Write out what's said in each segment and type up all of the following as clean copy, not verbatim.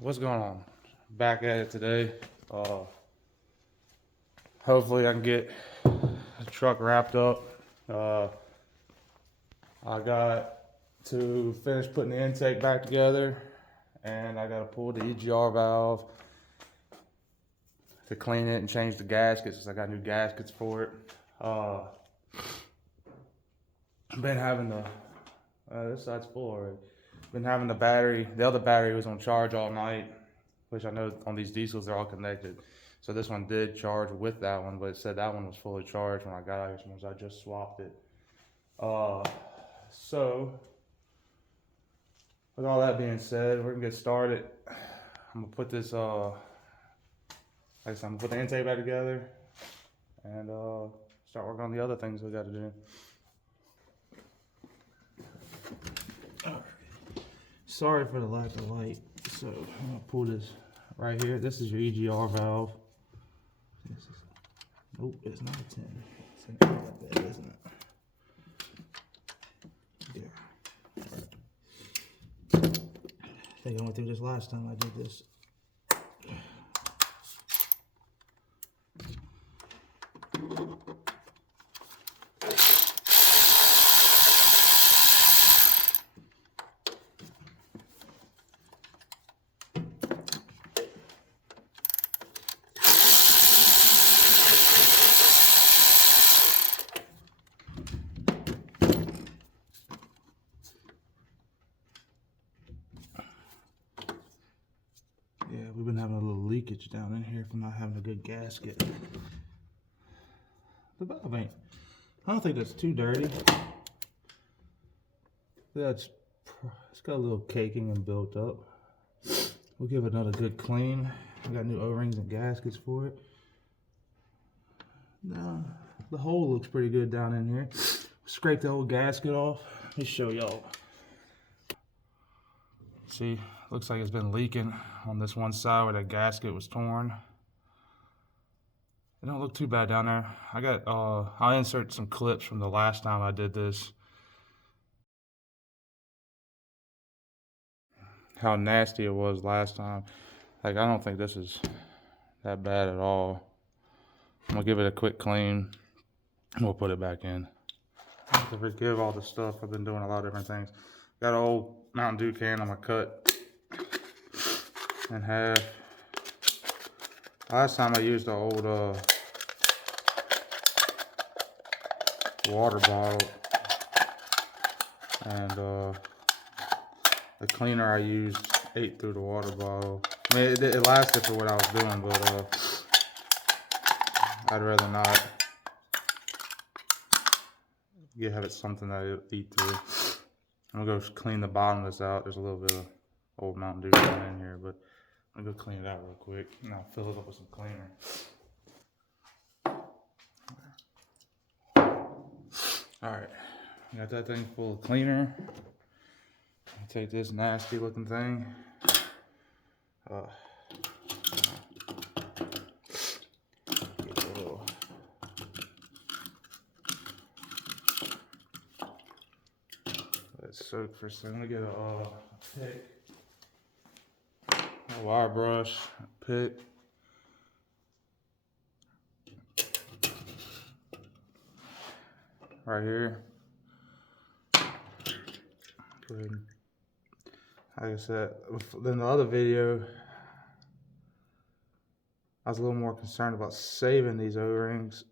What's going on? Back at it today. Hopefully I can get the truck wrapped up. I got to finish putting the intake back together, and I got to pull the EGR valve to clean it and change the gaskets, since I got new gaskets for it. Been having the this side's full already. Been having the other battery was on charge all night, which I know on these diesels they're all connected. So this one did charge with that one, but it said that one was fully charged when I got out here, so I just swapped it. So with all that being said, we're gonna get started. I'm gonna put this like I said, I'm gonna put the intake back together and start working on the other things we gotta do. Alright. Sorry for the lack of light. So I'm gonna pull this right here. This is your EGR valve. Nope, it's not a 10. It's not that bad, isn't it? Yeah. Alright. I think I went through this last time I did this. Yeah, we've been having a little leakage down in here from not having a good gasket. The valve ain't, I don't think that's too dirty. It's got a little caking and built up. We'll give it another good clean. We got new O-rings and gaskets for it. No, the hole looks pretty good down in here. Scrape the old gasket off. Let me show y'all. See, looks like it's been leaking on this one side where that gasket was torn. It don't look too bad down there. I'll insert some clips from the last time I did this. How nasty it was last time. Like, I don't think this is that bad at all. I'm gonna give it a quick clean and we'll put it back in. I have to forgive all the stuff. I've been doing a lot of different things. Got an old Mountain Dew can I'm gonna cut in half. Last time I used the old water bottle, and the cleaner I used ate through the water bottle. I mean, it lasted for what I was doing, but I'd rather not have it something that it'll eat through. I'm gonna go clean the bottom of this out. There's a little bit of old Mountain Dew in here, but I'm gonna go clean it out real quick, and I'll fill it up with some cleaner. Alright, got that thing full of cleaner. I'll take this nasty looking thing. Get a little. Let it soak for a second. I'm gonna get a pick. A wire brush, a pick. Right here. Good. Like I said, in the other video, I was a little more concerned about saving these O-rings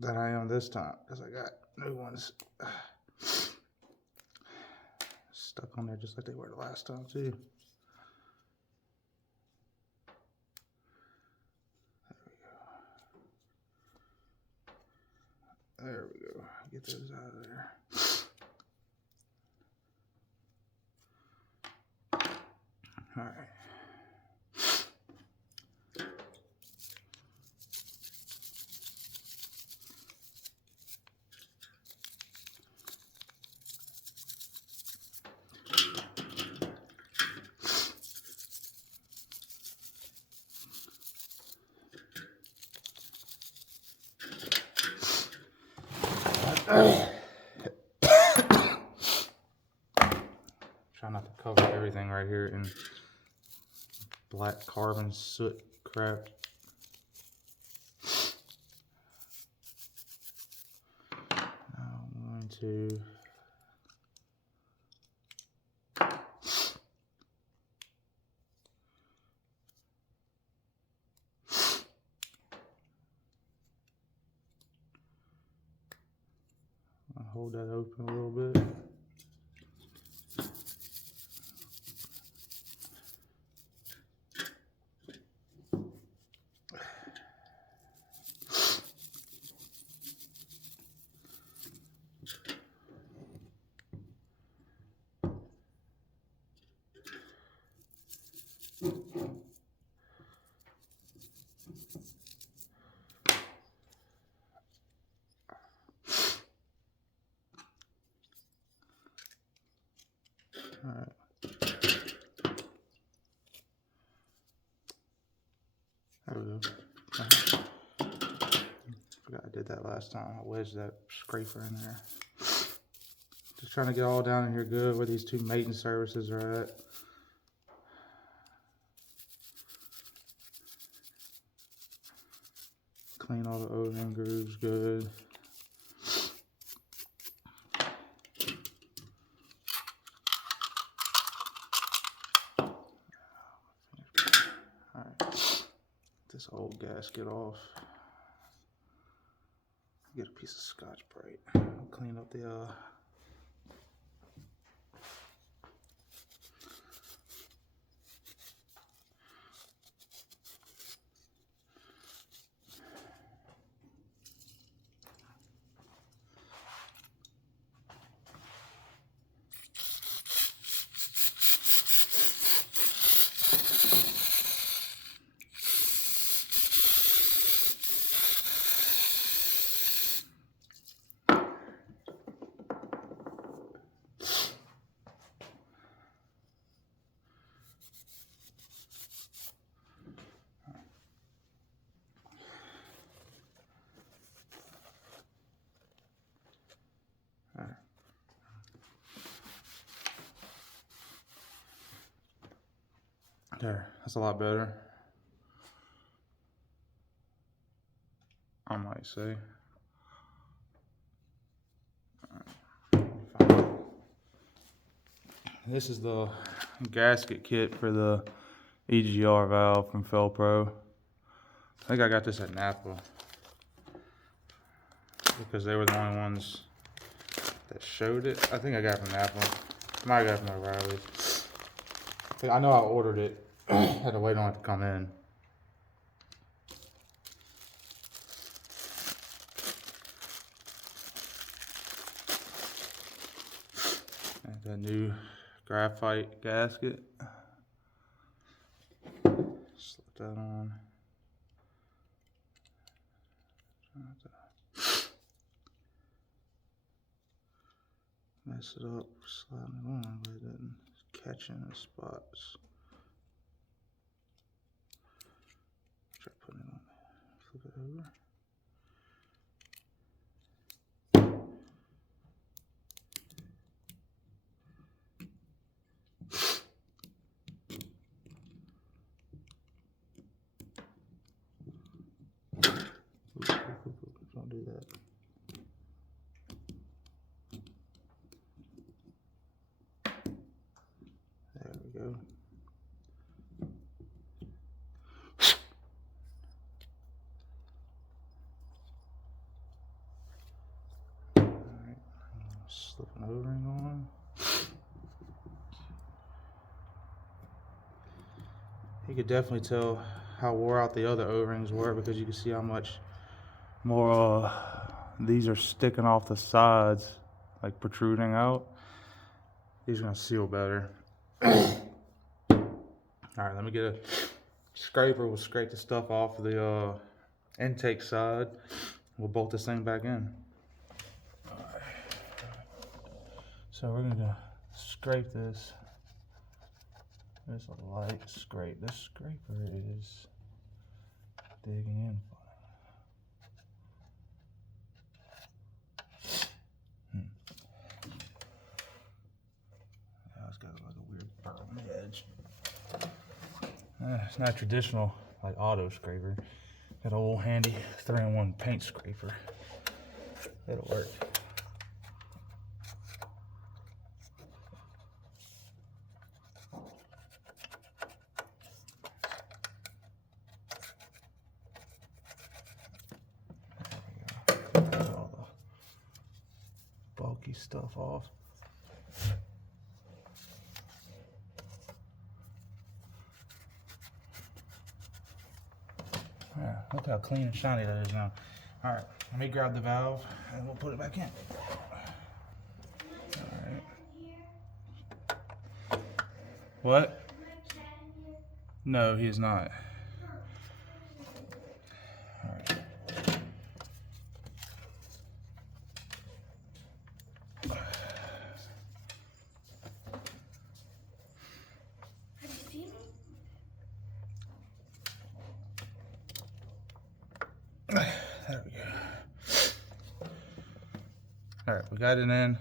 than I am this time, because I got new ones stuck on there just like they were the last time too. There we go. Get those out of there. All right. Try not to cover everything right here and black carbon soot crap. Now I'm going to hold that open a little bit. All right. There we go. Forgot I did that last time. I wedged that scraper in there. Just trying to get all down in here good where these two mating surfaces are at. Clean all the O-ring grooves good. Alright, this old gasket off. Get a piece of Scotch-Brite. Clean up the there, that's a lot better, I might say. This is the gasket kit for the EGR valve from Felpro. I think I got this at Napa because they were the only ones that showed it. I think I got it from Napa. I might have got it from O'Reilly's. I know I ordered it. Had to wait on it to come in. And the new graphite gasket. Slip that on. Mess it up, sliding it on, but it doesn't catch in the spots. Try putting it on. Flip it over. Don't do that. There we go. Alright, slip an O-ring on. You could definitely tell how wore out the other O-rings were because you can see how much more these are sticking off the sides, like protruding out. These are gonna seal better. All right, let me get a scraper. We'll scrape the stuff off of the intake side. We'll bolt this thing back in. All right. So we're gonna scrape this. There's a light scrape. This scraper is digging in funny. Yeah, it's got like a weird burn edge. It's not traditional like auto scraper. Got an old handy 3-in-1 paint scraper. It'll work. Get all the bulky stuff off. Yeah, look how clean and shiny that is now. All right, let me grab the valve and we'll put it back in. All right. What? No, he is not. All right. There we go. All right, we got it in.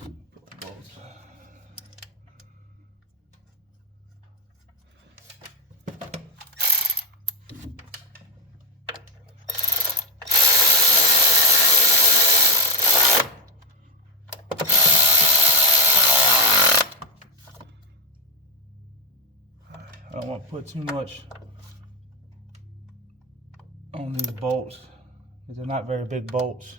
Put the bolts. I don't want to put too much on these bolts because they're not very big bolts.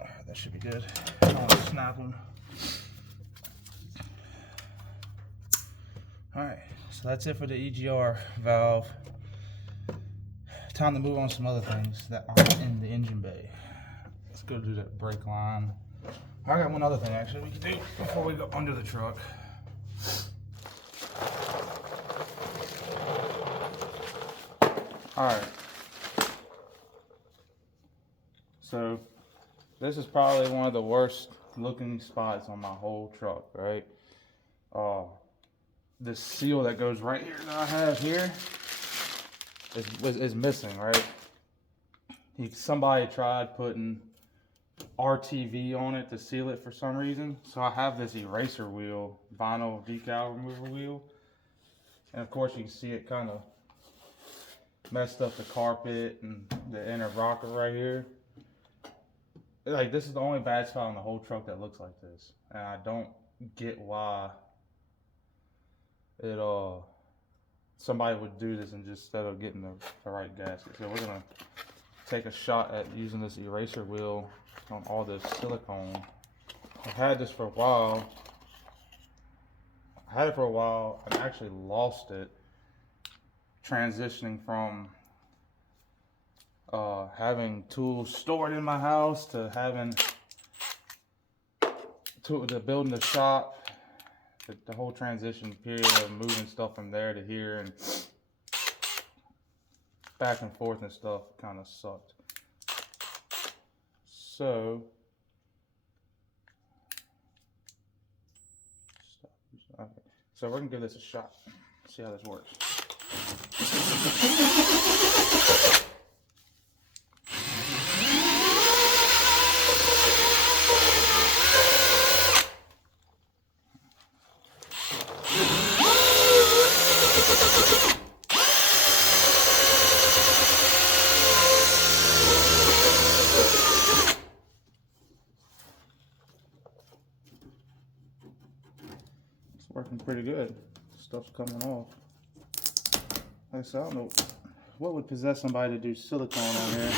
All right, that should be good. I don't want to snap them. All right, so that's it for the EGR valve. Time to move on to some other things that are in the engine bay. Let's go do that brake line. I got one other thing actually we can do before we go under the truck. All right, so this is probably one of the worst looking spots on my whole truck, right? This seal that goes right here that I have here is missing, right? Somebody tried putting RTV on it to seal it for some reason. So I have this eraser wheel, vinyl decal remover wheel. And of course you can see it kind of messed up the carpet and the inner rocker right here. Like, this is the only bad spot on the whole truck that looks like this. And I don't get why it somebody would do this and just instead of getting the right gasket. So we're gonna take a shot at using this eraser wheel on all this silicone. I've had this for a while. I had it for a while and actually lost it transitioning from having tools stored in my house to having to building the shop. The whole transition period of moving stuff from there to here and back and forth and stuff kind of sucked. So we're gonna give this a shot. See how this works. Working pretty good. Stuff's coming off. Like I said, I don't know what would possess somebody to do silicone on here.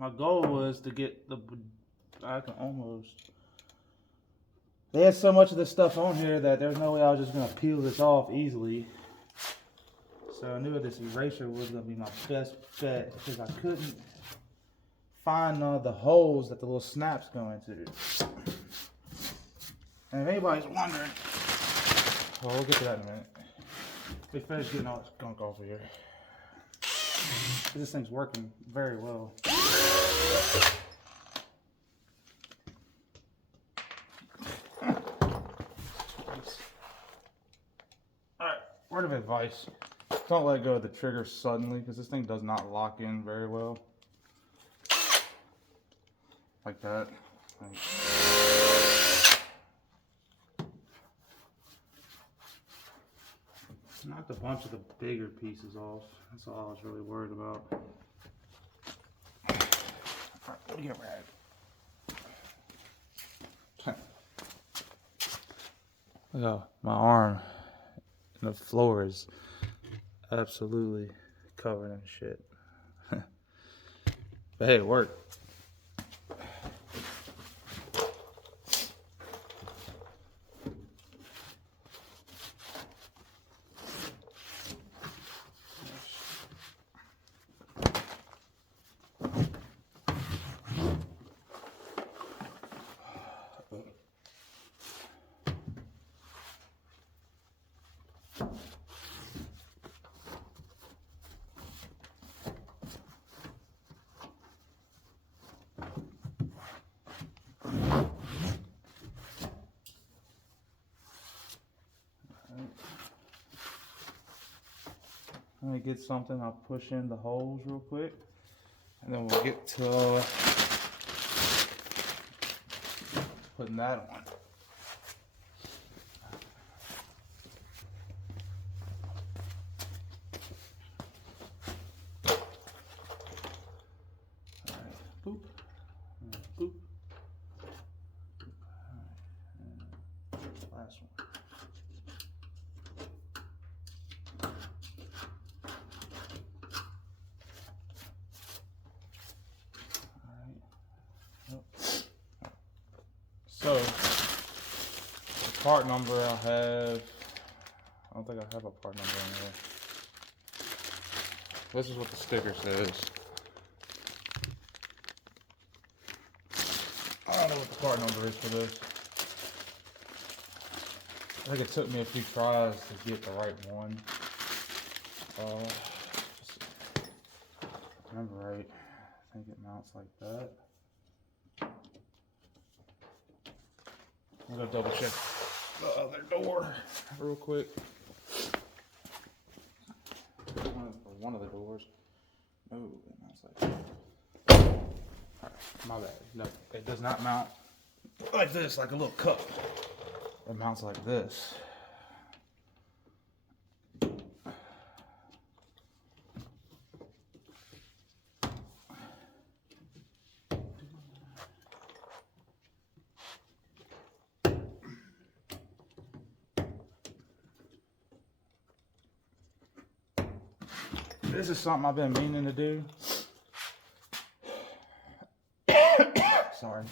my goal was to get the, I can almost, they had so much of this stuff on here that there's no way I was just going to peel this off easily. So I knew this eraser was going to be my best bet because I couldn't find none of the holes that the little snaps go into. And if anybody's wondering, well, we'll get to that in a minute. We finished getting all this gunk off of here. This thing's working very well. Alright, word of advice. Don't let go of the trigger suddenly because this thing does not lock in very well. Like that. Knocked a bunch of the bigger pieces off. That's all I was really worried about. Alright, let me get rag. Look how my arm and the floor is absolutely covered in shit. But hey, it worked. Let me get something, I'll push in the holes real quick, and then we'll get to putting that on. Alright, boop, and boop, boop. Alright, and last one. So, the part number I have, I don't think I have a part number in here. This is what the sticker says. I don't know what the part number is for this. I think it took me a few tries to get the right one. Just remember right, I think it mounts like that. I'm gonna double check the other door real quick. One of the doors. Oh, it mounts like that. Alright, my bad. No, it does not mount like this, like a little cup. It mounts like this. This is something I've been meaning to do. Sorry.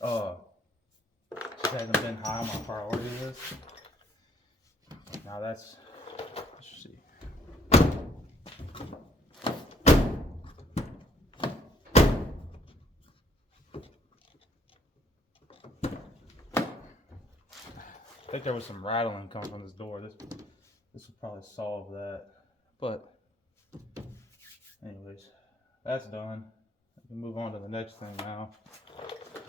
Just hasn't been high on my priority list. Now let's see. I think there was some rattling coming from this door. This would probably solve that. But anyways, that's done. I can move on to the next thing now.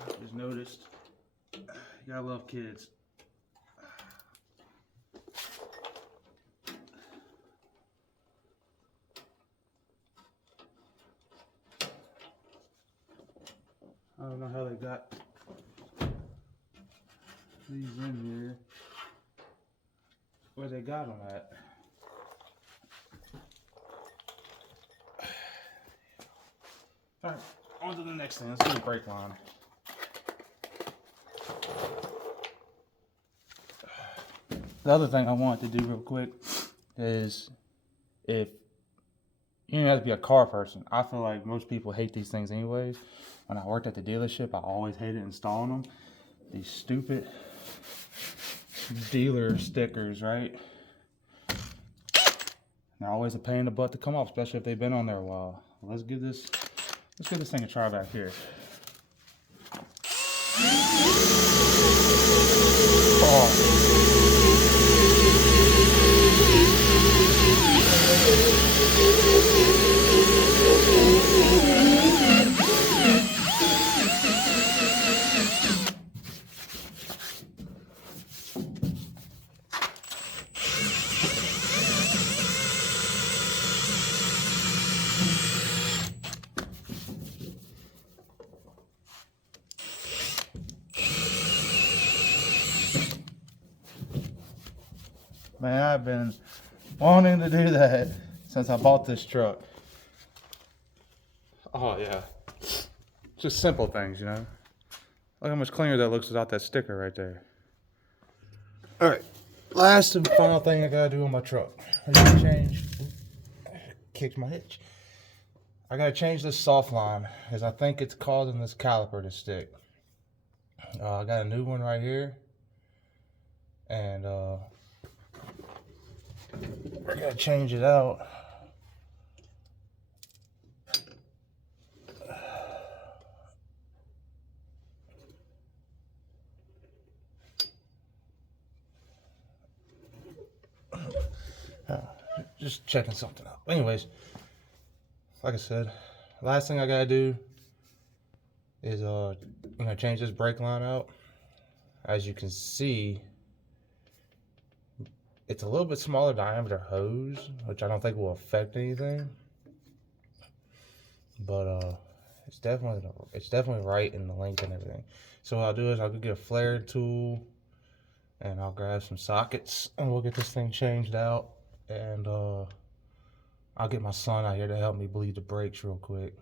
I just noticed, you gotta love kids. I don't know how they got these in here. Where they got them at? Alright, on to the next thing. Let's do the brake line. The other thing I wanted to do real quick is if You don't have to be a car person. I feel like most people hate these things anyways. When I worked at the dealership, I always hated installing them. These stupid dealer stickers, right? They're always a pain in the butt to come off, especially if they've been on there a while. Let's give this thing a try back here. Oh. Man, I've been wanting to do that since I bought this truck. Oh yeah, just simple things, you know. Look how much cleaner that looks without that sticker right there. All right, last and final thing I gotta do on my truck. I gotta change. Kicked my hitch. I gotta change this soft line, as I think it's causing this caliper to stick. I got a new one right here, and we're gonna change it out. Just checking something out. Anyways, like I said, last thing I gotta do is I'm gonna change this brake line out. As you can see, it's a little bit smaller diameter hose, which I don't think will affect anything. But it's definitely right in the length and everything. So what I'll do is I'll go get a flare tool and I'll grab some sockets and we'll get this thing changed out. And I'll get my son out here to help me bleed the brakes real quick.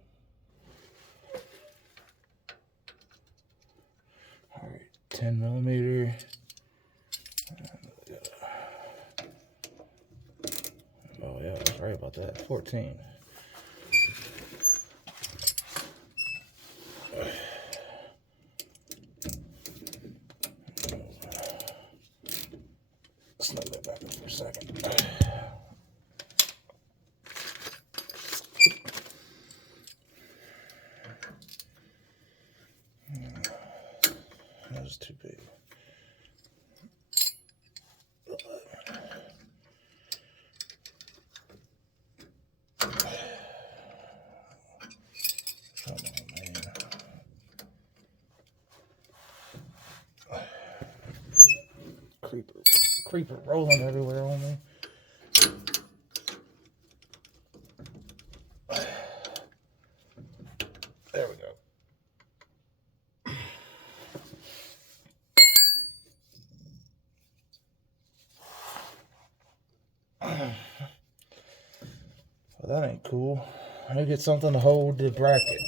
All right, 10 millimeter. Oh yeah, I was right about that. 14. Snug that back up for a second. That was too big. Come on, man. Creeper rolling everywhere on me. There we go. Well, that ain't cool. I need to get something to hold the bracket.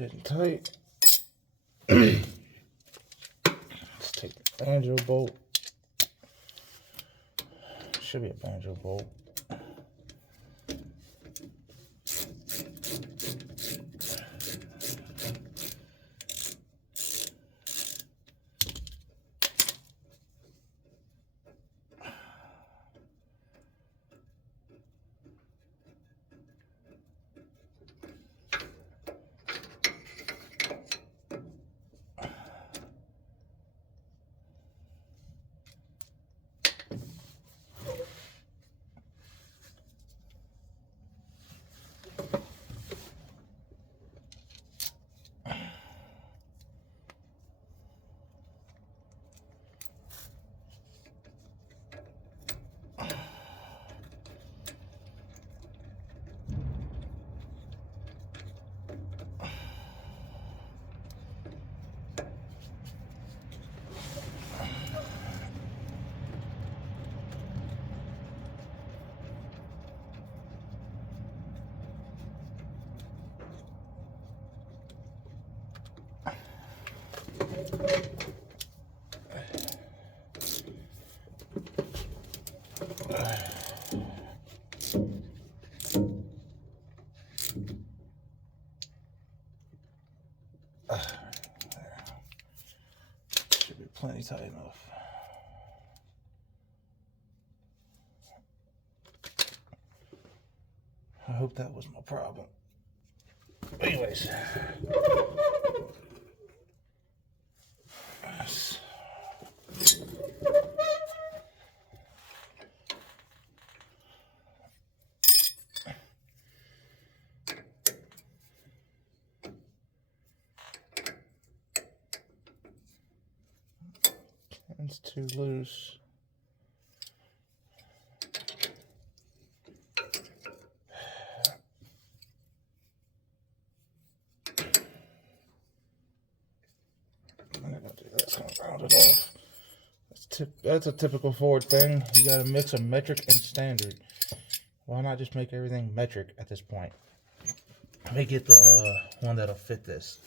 good and tight. Let's take the banjo bolt. Should be a banjo bolt. Should be plenty tight enough. I hope that was my problem. Anyways. It's too loose. I'm gonna do this, I'm gonna round it off. That's a typical Ford thing. You gotta mix a metric and standard. Why not just make everything metric at this point? Let me get the one that'll fit this.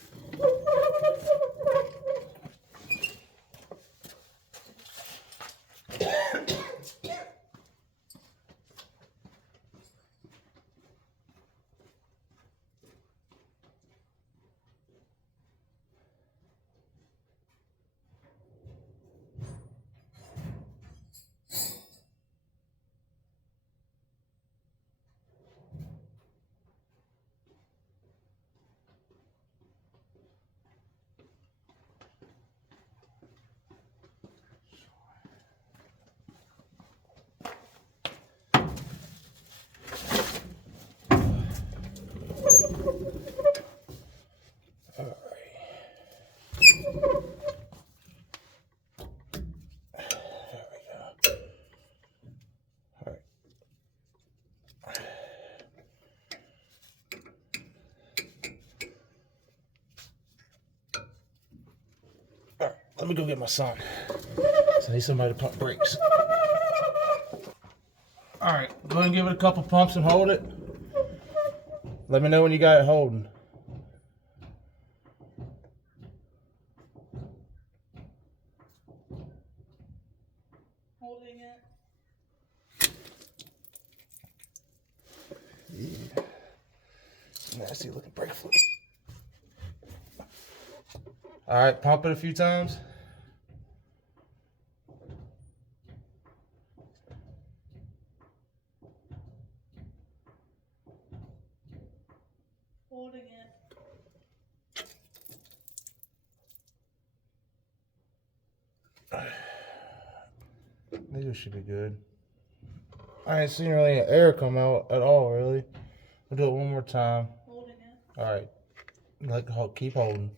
Alright, let me go get my son. So I need somebody to pump brakes. Alright, go ahead and give it a couple pumps and hold it. Let me know when you got it holding. Holding it. Yeah. Nasty looking brake fluid. Alright, pump it a few times. Holding it. These should be good. I ain't seen really air come out at all, really. We'll do it one more time. Holding it. Alright. Keep holding.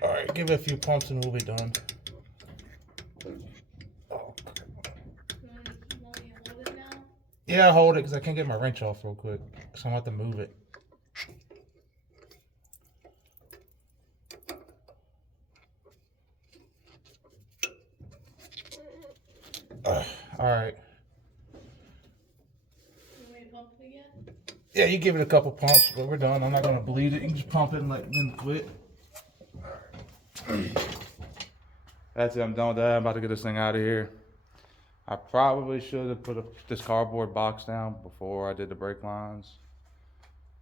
Alright, give it a few pumps and we'll be done. Oh. You want me to hold it now? Yeah, hold it because I can't get my wrench off real quick. So I'm going to have to move it. Alright. You want me to pump it again? Yeah, you give it a couple pumps, but we're done. I'm not gonna bleed it. You can just pump it and let it quit. That's it, I'm done with that. I'm about to get this thing out of here. I probably should have put this cardboard box down before I did the brake lines,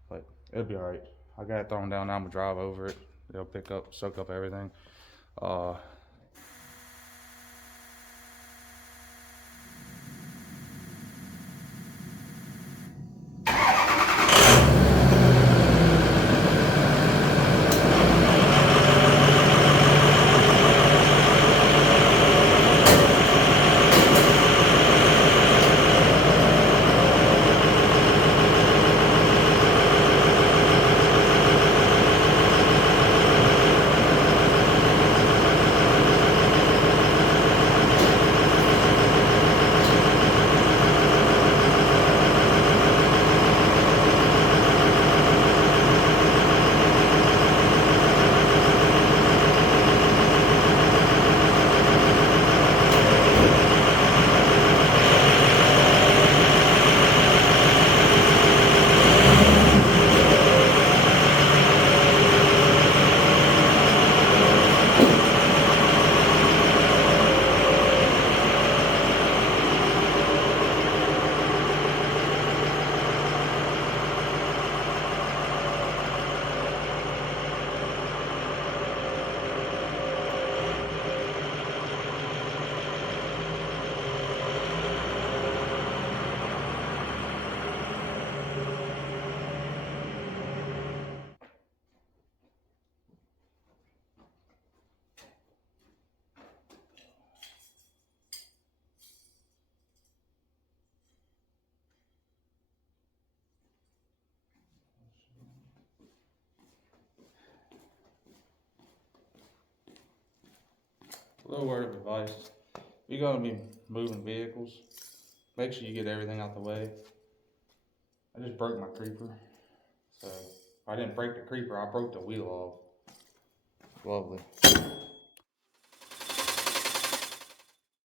but it'll be alright. I got it thrown down now. I'm gonna drive over it. It'll soak up everything. A little word of advice. If you're gonna be moving vehicles, make sure you get everything out the way. I just broke my creeper. So I didn't break the creeper, I broke the wheel off. Lovely.